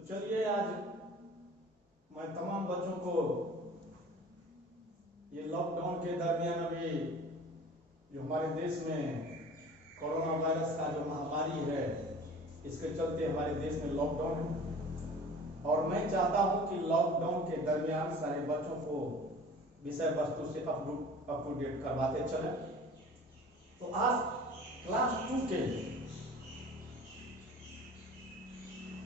तो चलिए आज मैं तमाम बच्चों को ये लॉकडाउन के दरमियान अभी जो हमारे देश में कोरोना वायरस का जो महामारी है, इसके चलते हमारे देश में लॉकडाउन है और मैं चाहता हूं कि लॉकडाउन के दरमियान सारे बच्चों को विषय वस्तु से अप टू डेट करवाते चले। तो आज क्लास 2 के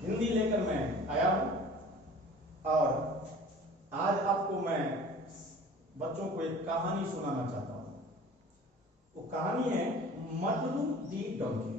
हिंदी लेकर मैं आया हूं और आज आपको मैं बच्चों को एक कहानी सुनाना चाहता हूं। वो कहानी है मटरू दी डंकी,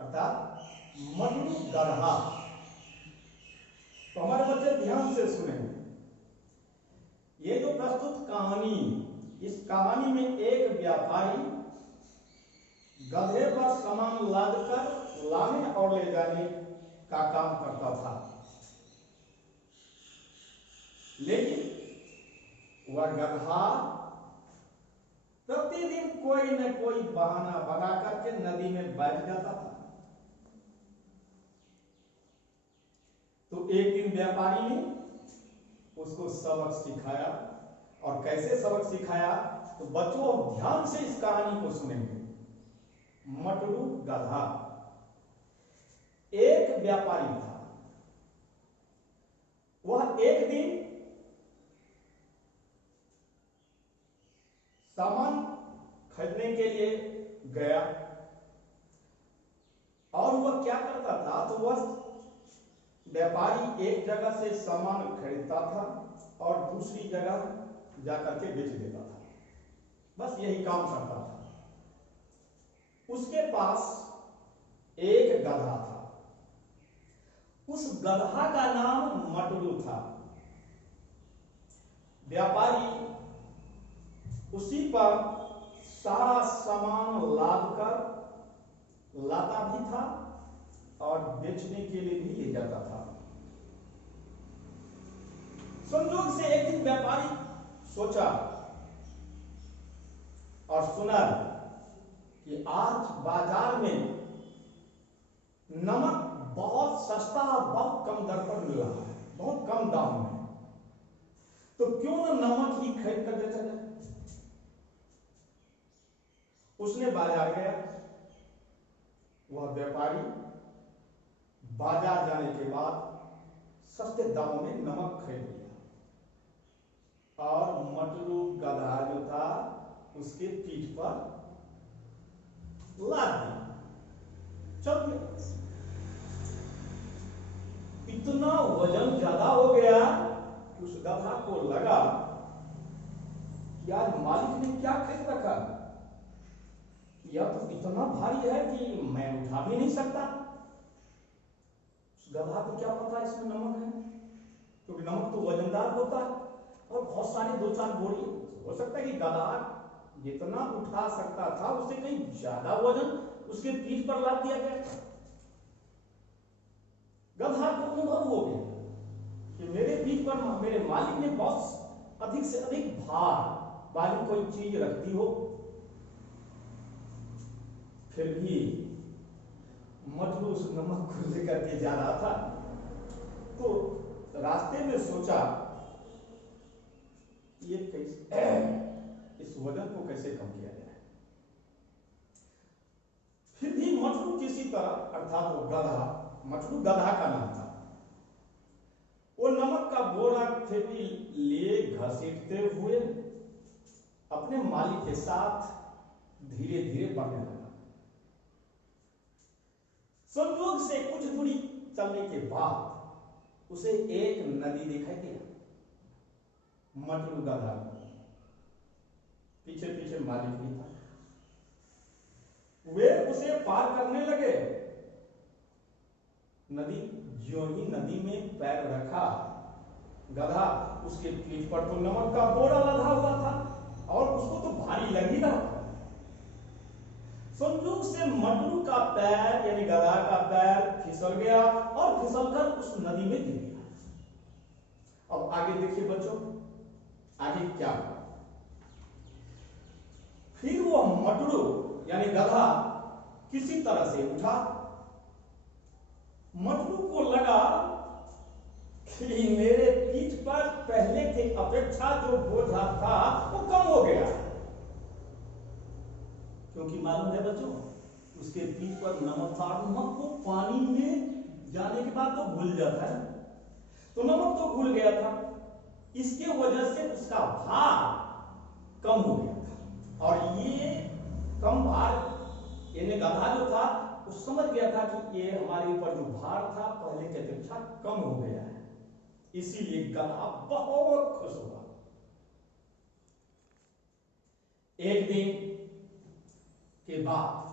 अर्थात मटरू गधा। तो हमारे बच्चे ध्यान से सुने। ये जो प्रस्तुत कहानी, इस कहानी में एक व्यापारी गधे पर सामान लादकर लाने और ले जाने का काम करता था, लेकिन वह गधा प्रतिदिन कोई न कोई बहाना बना करके नदी में बैठ जाता था। तो एक दिन व्यापारी ने उसको सबक सिखाया। और कैसे सबक सिखाया, तो बच्चों ध्यान से इस कहानी को सुनेंगे। मटरू गधा। एक व्यापारी था। वह एक दिन सामान खरीदने के लिए गया और वह क्या करता था, तो वह व्यापारी एक जगह से सामान खरीदता था और दूसरी जगह जाकर के बेच देता था। बस यही काम करता था। उसके पास एक गधा था। उस गधा का नाम मटरू था। व्यापारी उसी पर सारा सामान लाद कर लाता भी था और बेचने के लिए भी ले जाता था। संयोग से एक दिन व्यापारी सोचा और सुना कि आज बाजार में नमक बहुत सस्ता, बहुत कम दर पर मिल रहा है, बहुत कम दाम में, तो क्यों ना नमक ही खरीद कर बेचा जाए। उसने बाजार गया। वह व्यापारी बाजार जाने के बाद सस्ते दामों में नमक खरीद लिया और मटरू गधा जो था उसके पीठ पर लाद दिया, चल गया। इतना वजन ज्यादा हो गया कि उस गधा को लगा कि आज मालिक ने क्या खरीद रखा, यह तो इतना भारी है कि मैं उठा भी नहीं सकता। उस गधा को क्या पता इसमें नमक है, क्योंकि नमक तो वजनदार होता है और बहुत सारे 2-4 बोरी हो सकता है कि गधा जितना उठा सकता था उससे कहीं ज्यादा वजन उसके पीठ पर लाद दिया गया। गधा को अनुभव हो गया कि मेरे पीठ पर मेरे मालिक ने बहुत अधिक से अधिक भार वाली कोई चीज रखती हो। फिर भी मटरू उस नमक को लेकर के जा रहा था। तो रास्ते में सोचा ये कैसे इस वजन को कैसे कम किया जाए। फिर भी मटरू किसी तरह, अर्थात वो गधा, मटरू गधा का नाम था, वो नमक का बोरा थैली लिए घसीटते हुए अपने मालिक के साथ धीरे धीरे बढ़ने लगा। संयोग से कुछ दूरी चलने के बाद उसे एक नदी दिखाई दिया। मटरू गधा पीछे पीछे मालिक भी था। वे उसे पार करने लगे। नदी ज्यों ही नदी में पैर रखा, गधा उसके पीठ पर तो नमक का बोरा लदा हुआ था और उसको तो भारी लग ही रहा था। संयोग से मटरू का पैर यानी गधा का पैर फिसल गया और फिसलकर उस नदी में गिर गया। अब आगे देखिए बच्चों, आगे क्या हुआ। फिर वो मटरू यानी गधा किसी तरह से उठा मजनू को लगा कि मेरे पीठ पर पहले की अपेक्षा जो बोझा था वो कम हो गया, क्योंकि मालूम है बच्चों उसके पीठ पर नमक था। नमक को पानी में जाने के बाद तो घुल जाता है, तो नमक तो घुल गया था, इसके वजह से उसका भार कम हो गया था। और ये कम भार यानी गधा जो था वो समझ गया था कि ये हमारे ऊपर जो भार था पहले की अपेक्षा कम हो गया है, इसीलिए गधा बहुत खुश हुआ। एक दिन के बाद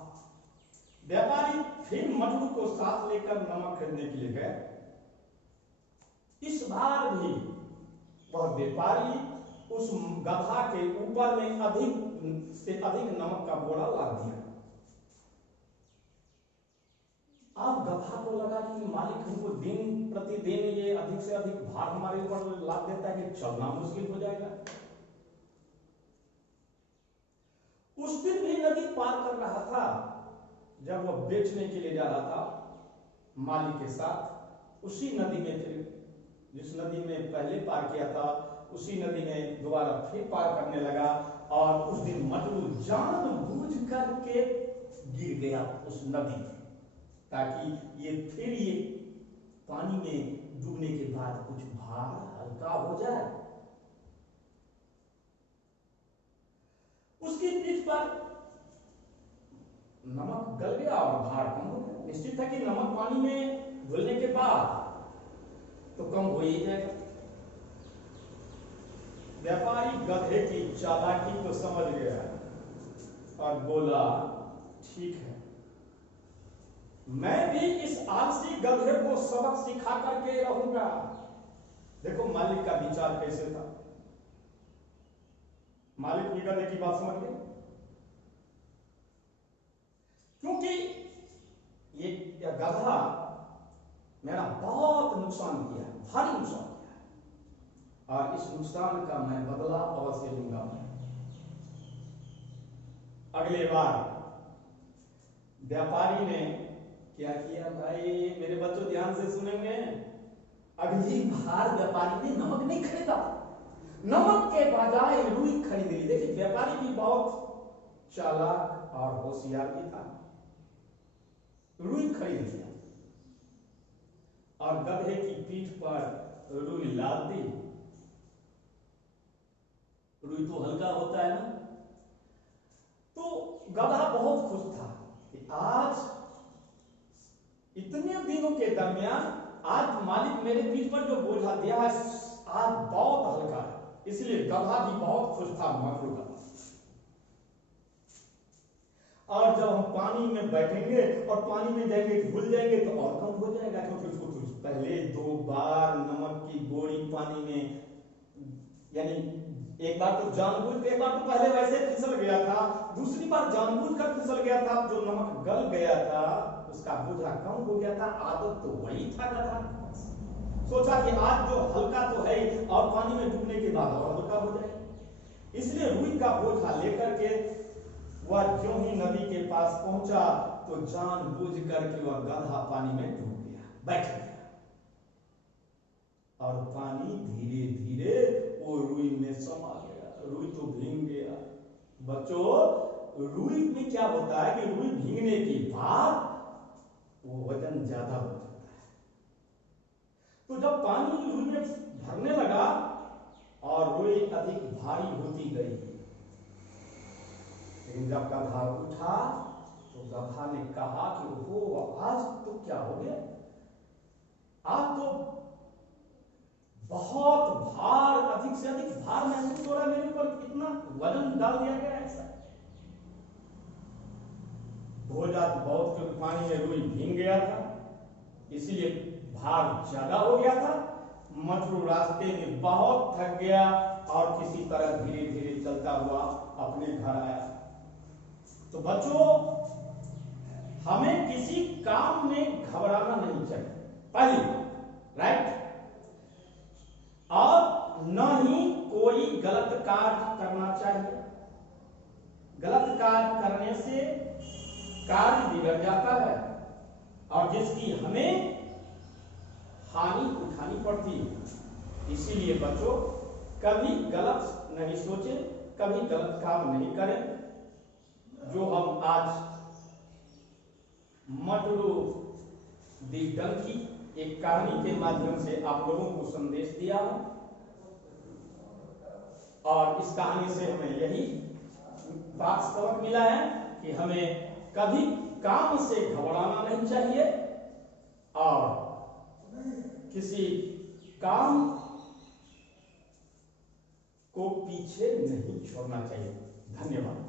व्यापारी फिर मजदूर को साथ लेकर नमक खरीदने के लिए गए। इस बार भी वह व्यापारी उस गधा के ऊपर में अधिक से अधिक नमक का बोरा लाद दिया। अब गधा को लगा कि मालिक हमको दिन प्रतिदिन ये अधिक से अधिक भार हमारे ऊपर लाद देता है कि चलना मुश्किल हो जाएगा। उस दिन भी नदी पार कर रहा था, जब वह बेचने के लिए जा रहा था मालिक के साथ, उसी नदी में फिर जिस नदी में पहले पार किया था उसी नदी में दोबारा फिर पार करने लगा। और उस दिन मजनू जानबूझ करके गिर गया उस नदी में, ताकि ये पानी में डूबने के बाद कुछ भार हल्का हो जाए। उसकी पीठ पर नमक गल गया और भार कम हो गया। निश्चित है कि नमक पानी में घुलने के बाद तो कम हो ही जाएगा। व्यापारी गधे की चालाकी को समझ गया और बोला, ठीक है, मैं भी इस आलसी गधे को सबक सिखा करके रहूंगा। देखो मालिक का विचार कैसे था। मालिक भी गधे की बात समझ गए, क्योंकि ये गधा मेरा बहुत नुकसान किया, भारी नुकसान किया, और इस नुकसान का मैं बदला अवश्य लूंगा। अगले बार व्यापारी ने क्या किया, भाई मेरे बच्चों ध्यान से सुनेंगे। अगली बार व्यापारी ने नमक नहीं खरीदा, नमक के बजाय रुई खरीद ली। देखिए व्यापारी भी बहुत चालाक और होशियार भी था, रुई खरीद लिया और गधे की पीठ पर रुई लाद दी। रुई तो हल्का होता है ना, तो गधा बहुत खुश था कि आज इतने दिनों के दरमियान आज मालिक मेरे पीठ पर जो बोझा दिया है आज बहुत हल्का है, इसलिए गधा भी बहुत खुश था मजनू का। और जब हम पानी में बैठेंगे और पानी में जाएंगे भूल जाएंगे तो और कम हो जाएगा, क्योंकि उसको पहले 2 बार नमक की गोली पानी में, यानी एक बार तो जानबूझ के, एक बार तो पहले वैसे फिसल गया था, दूसरी बार जानबूझ कर फिसल गया था, जो नमक गल गया था उसका बोझा कम हो गया था। आदत तो वही था गधा, सोचा कि आज जो हल्का तो है और पानी में डूबने के बाद और हल्का हो जाए, इसलिए रुई का बोझा लेकर के वह ज्यों ही नदी के पास पहुंचा तो जानबूझ करके वह गधा पानी में डूब गया, बैठ गया, और पानी धीरे धीरे वो रुई में समा गया। रुई तो भीग गया। बच्चों रुई में क्या होता है कि रुई भीगने के बाद वो वजन ज्यादा हो जाता है, तो जब पानी रुई में भरने लगा और रुई अधिक भारी होती गई, लेकिन जब गधा उठा तो गधा ने कहा कि ओहो आज तो क्या हो गया, आज तो बहुत भार, अधिक से अधिक भार महसूस हो रहा है मेरे ऊपर, इतना वजन डाल दिया गया ऐसा। बोझा तो बहुत, क्योंकि पानी में रुई भीग गया था इसीलिए भार ज्यादा हो गया था। मजनू रास्ते में बहुत थक गया और किसी तरह धीरे धीरे चलता हुआ अपने घर आया। तो बच्चों हमें किसी काम में घबराना नहीं चाहिए, पहली बात, राइट, और न ही कोई गलत कार्य करना चाहिए। गलत कार्य करने से कार्य बिगड़ जाता है और जिसकी हमें हानि उठानी पड़ती है। इसीलिए बच्चों कभी गलत नहीं सोचें, कभी गलत काम नहीं करें। जो हम आज मटरू दी डंकी एक कहानी के माध्यम से आप लोगों को संदेश दिया हूं, और इस कहानी से हमें यही बात सबक मिला है कि हमें कभी काम से घबराना नहीं चाहिए और किसी काम को पीछे नहीं छोड़ना चाहिए। धन्यवाद।